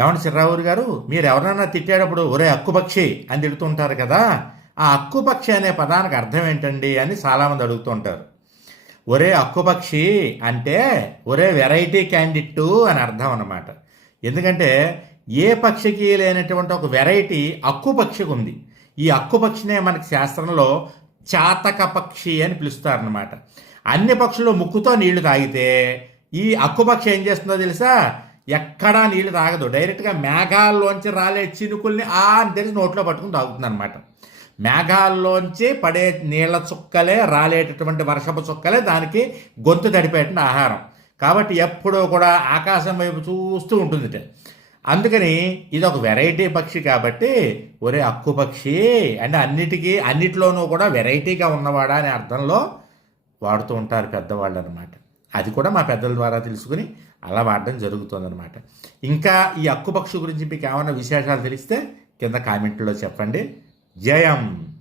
ఏమంటే చిర్రావూరు గారు? మీరు ఎవరైనా తిట్టేటప్పుడు ఒరే అక్కుపక్షి అని తిడుతుంటారు కదా ఆ అక్కుపక్షి అనే పదానికి అర్థం ఏంటండి అని చాలామంది అడుగుతుంటారు. ఒరే అక్కుపక్షి అంటే ఒరే వెరైటీ క్యాండిట్టు అని అర్థం అన్నమాట. ఎందుకంటే ఏ పక్షికి లేనటువంటి ఒక వెరైటీ అక్కుపక్షికి ఉంది. ఈ అక్కుపక్షినే మనకి శాస్త్రంలో చాతక పక్షి అని పిలుస్తారనమాట అన్ని పక్షులు ముక్కుతో నీళ్ళు తాగితే ఈ అక్కుపక్షి ఏం చేస్తుందో తెలుసా? ఎక్కడా నీళ్ళు తాగదు. డైరెక్ట్గా మేఘాల్లోంచి రాలే చినుకుల్ని ఆ అని తెలిసి నోట్లో పట్టుకుని తాగుతుంది అనమాట మేఘాల్లోంచి పడే నీళ్ళ చుక్కలే రాలేటటువంటి వర్షపు చుక్కలే దానికి గొంతు తడిపేటువంటి ఆహారం. కాబట్టి ఎప్పుడూ కూడా ఆకాశం వైపు చూస్తూ ఉంటుంది అందుకని ఇది ఒక వెరైటీ పక్షి కాబట్టి ఒరే అక్కు పక్షి అంటే అన్నిటికీ అన్నిటిలోనూ కూడా వెరైటీగా ఉన్నవాడా అనే అర్థంలో వాడుతూ ఉంటారు పెద్దవాళ్ళు అనమాట అది కూడా మా పెద్దల ద్వారా తెలుసుకుని అలా వాడడం జరుగుతుందన్నమాట. ఇంకా ఈ అక్కుపక్షి గురించి మీకు ఏమైనా విశేషాలు తెలిస్తే కింద కామెంట్లో చెప్పండి. జయం!